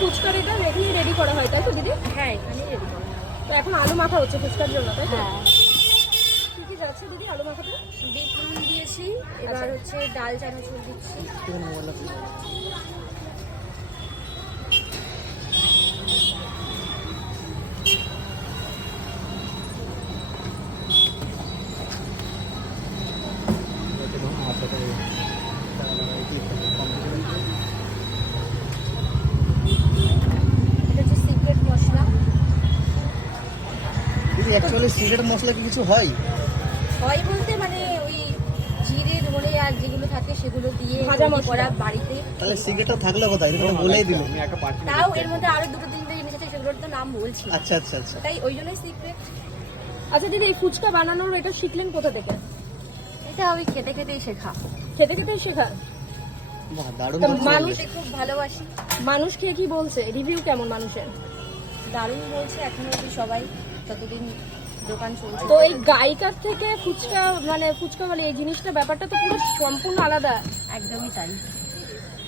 ফুচকার এটা এখানেই রেডি করা হয় তাই তো দিদি? হ্যাঁ, এখানেই রেডি করা হয়। তো এখন আলু মাখা হচ্ছে ফুচকার জন্য তাই তো? হ্যাঁ, কি কি যাচ্ছে দিদি আলু মাখাতে? বিট নুন দিয়েছি, এবার হচ্ছে ডাল চানাচুর দিচ্ছি। এটা হচ্ছে সিক্রেট মশলা। দিদি অ্যাকচুয়ালি সিক্রেট মশলা কি কিছু হয়? হয় বলতে মানে ওই জিরে ধরে আর যেগুলো থাকে সেগুলো দিয়ে ভাজা তৈরি মশলা। করা বাড়িতে। তাহলে সিক্রেটটা থাকলো কোথায়? এটা বলেই দিল। তাও এর মধ্যে আরো দুটো তিনটে জিনিস আছে সেগুলোর তো নাম বলছি না। আচ্ছা আচ্ছা আচ্ছা। তাই ওই জন্যই সিক্রেট। আচ্ছা দিদি এই ফুচকা বানানোর এটা শিখলেন কোথা থেকে? এটা আমি খেতে খেতেই শেখা। খেতে খেতেই শেখা? বাহ, দারুণ তা বলছো। মানুষ খেতে খুব ভালোবাসি। মানুষ খেয়ে কি বলছে? রিভিউ কেমন মানুষের? দারুণ বলছে এখনো অব্দি সবাই, যতদিন দোকান চলছে। তো এই গায়িকার থেকে ফুচকা মানে ফুচকা বলে এই জিনিসটা ব্যাপারটা তো পুরো সম্পূর্ণ আলাদা। একদমই তাই।